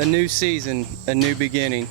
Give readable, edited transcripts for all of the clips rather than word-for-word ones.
A new season, a new beginning.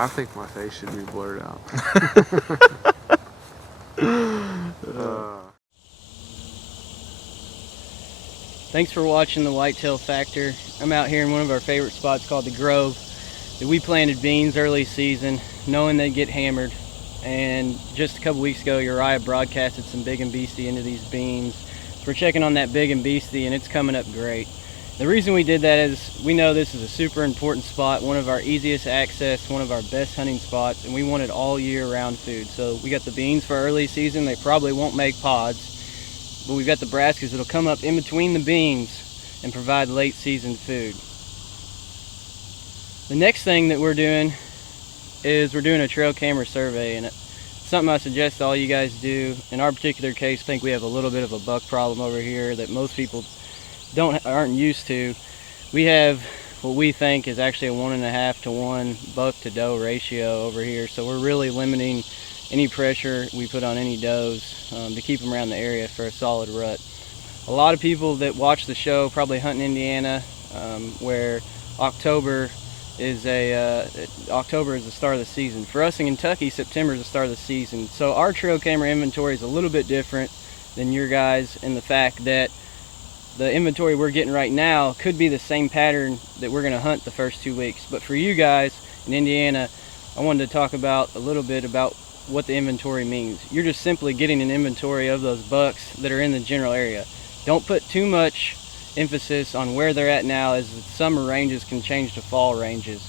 I think my face should be blurred out. Thanks for watching the Whitetail Factor. I'm out here in one of our favorite spots called the Grove. We planted beans early season, knowing they'd get hammered. And just a couple weeks ago, Uriah broadcasted some big and beastie into these beans. So we're checking on that big and beastie, and it's coming up great. The reason we did that is we know this is a super important spot, one of our easiest access, one of our best hunting spots, and we wanted all year round food. So we got the beans for early season. They probably won't make pods, but we've got the brassicas that'll come up in between the beans and provide late season food. The next thing that we're doing is we're doing a trail camera survey, and it's something I suggest all you guys do. In our particular case, I think we have a little bit of a buck problem over here that most people aren't used to. We have what we think is actually a 1.5 to 1 buck to doe ratio over here, so we're really limiting any pressure we put on any does to keep them around the area for a solid rut. A lot of people that watch the show probably hunt in Indiana, where October is the start of the season. For us in Kentucky, September is the start of the season. So our trail camera inventory is a little bit different than your guys in the fact that the inventory we're getting right now could be the same pattern that we're going to hunt the first 2 weeks. But for you guys in Indiana, I wanted to talk about a little bit about what the inventory means. You're just simply getting an inventory of those bucks that are in the general area. Don't put too much emphasis on where they're at now, as the summer ranges can change to fall ranges.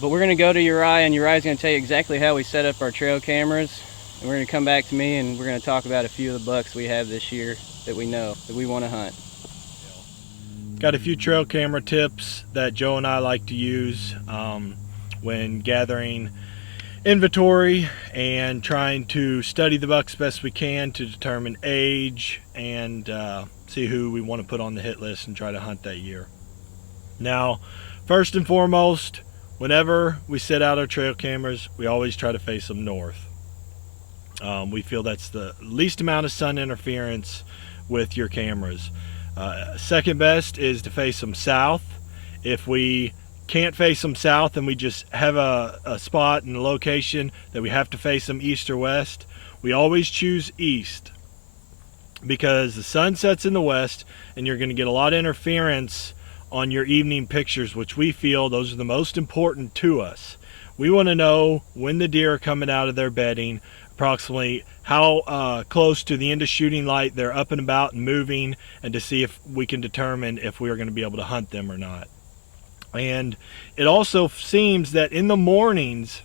But we're going to go to Uriah, and Uriah's going to tell you exactly how we set up our trail cameras, and we're going to come back to me and we're going to talk about a few of the bucks we have this year that we know that we want to hunt. Got a few trail camera tips that Joe and I like to use when gathering inventory and trying to study the bucks best we can to determine age and see who we want to put on the hit list and try to hunt that year. Now, first and foremost, whenever we set out our trail cameras, we always try to face them north. We feel that's the least amount of sun interference with your cameras. Second best is to face them south. If we can't face them south and we just have a spot and a location that we have to face them east or west, we always choose east, because the sun sets in the west and you're going to get a lot of interference on your evening pictures, which we feel those are the most important to us. We want to know when the deer are coming out of their bedding, approximately how close to the end of shooting light they're up and about and moving, and to see if we can determine if we're going to be able to hunt them or not. And it also seems that in the mornings,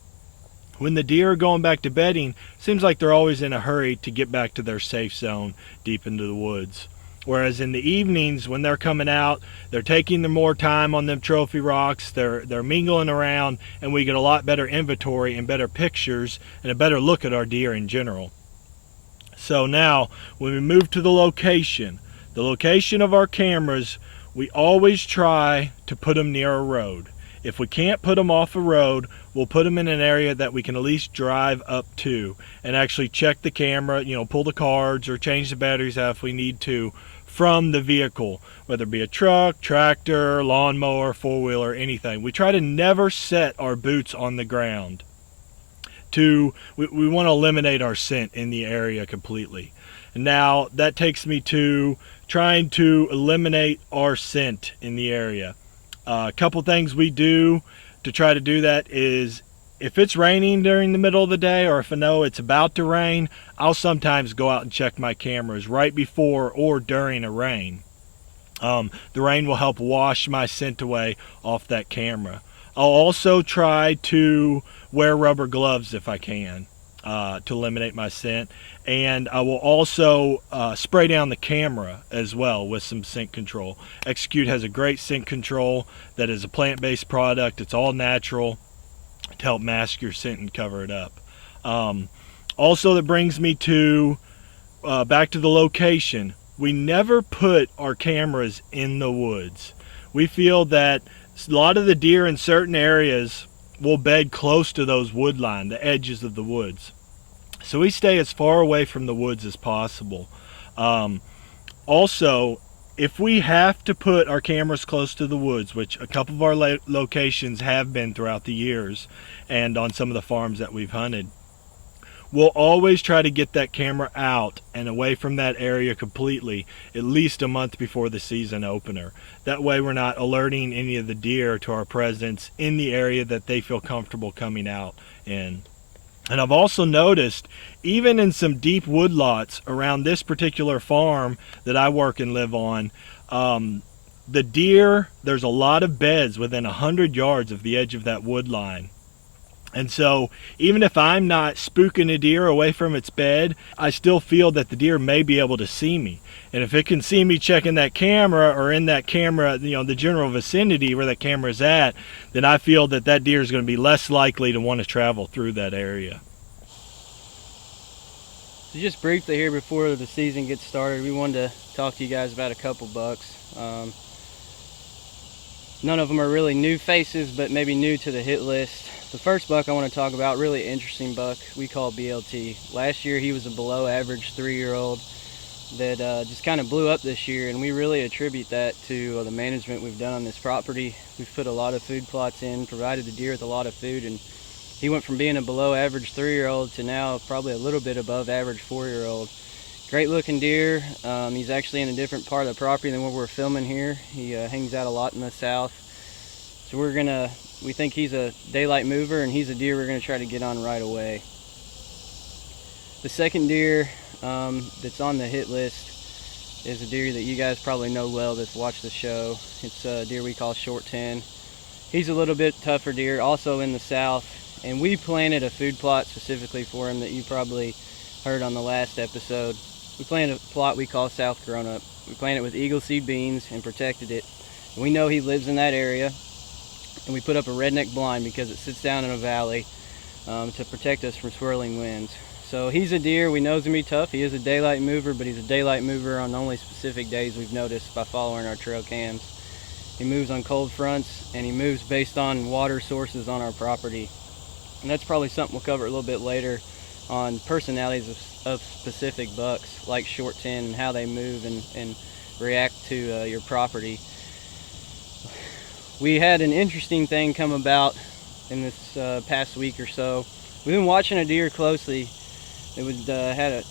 when the deer are going back to bedding, seems like they're always in a hurry to get back to their safe zone deep into the woods. Whereas in the evenings, when they're coming out, they're taking more time on them trophy rocks, they're mingling around, and we get a lot better inventory and better pictures and a better look at our deer in general. So now, when we move to the location of our cameras, we always try to put them near a road. If we can't put them off a road, we'll put them in an area that we can at least drive up to and actually check the camera, pull the cards or change the batteries out if we need to from the vehicle, whether it be a truck, tractor, lawnmower, four-wheeler, anything. We try to never set our boots on the ground. We want to eliminate our scent in the area completely. And now that takes me to trying to eliminate our scent in the area. A couple things we do to try to do that is, if it's raining during the middle of the day, or if I know it's about to rain, I'll sometimes go out and check my cameras right before or during a rain. The rain will help wash my scent away off that camera. I'll also try to wear rubber gloves if I can. to eliminate my scent. And I will also spray down the camera as well with some scent control. Execute has a great scent control that is a plant-based product. It's all natural to help mask your scent and cover it up. Also, that brings me to back to the location. We never put our cameras in the woods. We feel that a lot of the deer in certain areas will bed close to those wood line, the edges of the woods. So we stay as far away from the woods as possible. Also, if we have to put our cameras close to the woods, which a couple of our locations have been throughout the years and on some of the farms that we've hunted, we'll always try to get that camera out and away from that area completely at least a month before the season opener. That way we're not alerting any of the deer to our presence in the area that they feel comfortable coming out in. And I've also noticed, even in some deep woodlots around this particular farm that I work and live on, the deer, there's a lot of beds within 100 yards of the edge of that wood line. And so even if I'm not spooking a deer away from its bed, I still feel that the deer may be able to see me. And if it can see me checking that camera, or in that camera, the general vicinity where that camera is at, then I feel that that deer is going to be less likely to want to travel through that area. So just briefly here before the season gets started, we wanted to talk to you guys about a couple bucks. None of them are really new faces, but maybe new to the hit list. The first buck I want to talk about, really interesting buck, we call BLT. Last year he was a below average 3-year-old that just kind of blew up this year, and we really attribute that to the management we've done on this property. We've put a lot of food plots in, provided the deer with a lot of food, and he went from being a below average 3-year-old to now probably a little bit above average 4-year-old. Great looking deer. He's actually in a different part of the property than where we're filming here. He hangs out a lot in the south. So we think he's a daylight mover, and he's a deer we're gonna try to get on right away. The second deer that's on the hit list is a deer that you guys probably know well that's watched the show. It's a deer we call Short 10. He's a little bit tougher deer, also in the south, and we planted a food plot specifically for him that you probably heard on the last episode. We planted a plot we call South Grown Up. We planted it with eagle seed beans and protected it. And we know he lives in that area, and we put up a redneck blind because it sits down in a valley to protect us from swirling winds. So he's a deer. We know he's gonna be tough. He is a daylight mover, but he's a daylight mover on only specific days we've noticed by following our trail cams. He moves on cold fronts, and he moves based on water sources on our property. And that's probably something we'll cover a little bit later on personalities of specific bucks like Short 10 and how they move and react to your property. We had an interesting thing come about in this past week or so. We've been watching a deer closely. It had a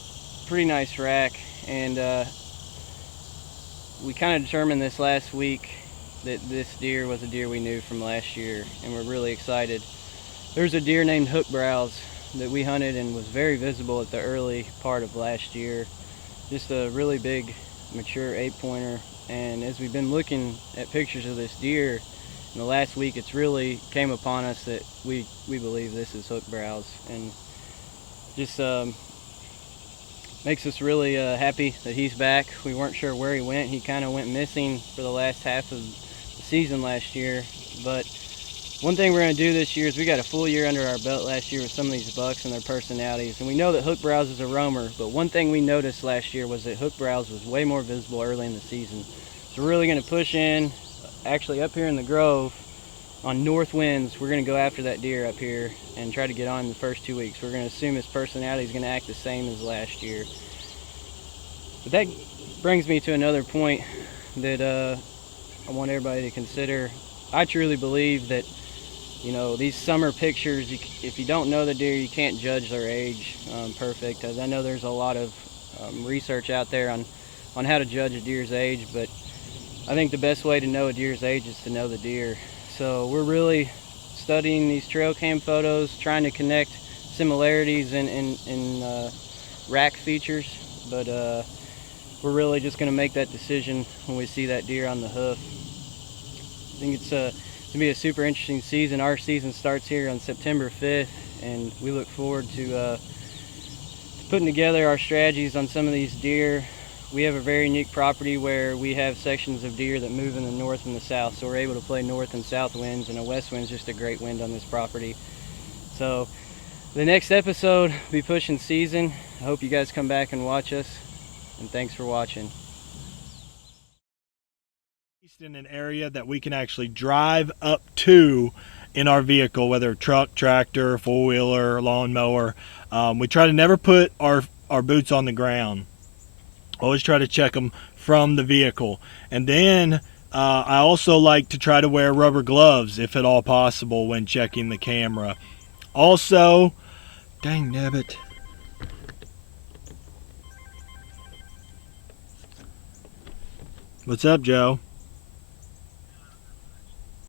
pretty nice rack, and we kind of determined this last week that this deer was a deer we knew from last year, and we're really excited. There's a deer named Hook Browse that we hunted and was very visible at the early part of last year. Just a really big mature 8-pointer, and as we've been looking at pictures of this deer in the last week, it's really came upon us that we believe this is Hook Browse, and just makes us really happy that he's back. We weren't sure where he went. He kind of went missing for the last half of the season last year, but one thing we're going to do this year is we got a full year under our belt last year with some of these bucks and their personalities, and we know that Hook Browse is a roamer, but one thing we noticed last year was that Hook Browse was way more visible early in the season. So we're really going to push in, actually up here in the grove on north winds. We're going to go after that deer up here and try to get on in the first 2 weeks. We're going to assume his personality is going to act the same as last year. But that brings me to another point that I want everybody to consider. I truly believe that, you know, these summer pictures, if you don't know the deer, you can't judge their age perfect. As I know there's a lot of research out there on how to judge a deer's age, but I think the best way to know a deer's age is to know the deer. So we're really studying these trail cam photos, trying to connect similarities in rack features, but we're really just going to make that decision when we see that deer on the hoof. I think it's going to be a super interesting season. Our season starts here on September 5th, and we look forward to putting together our strategies on some of these deer. We have a very unique property where we have sections of deer that move in the north and the south, so we're able to play north and south winds, and a west wind is just a great wind on this property. So the next episode will be pushing season. I hope you guys come back and watch us, and thanks for watching. In an area that we can actually drive up to in our vehicle, whether truck, tractor, four-wheeler, lawnmower. We try to never put our boots on the ground. Always try to check them from the vehicle. And then I also like to try to wear rubber gloves if at all possible when checking the camera. Also, dang nabbit. What's up, Joe?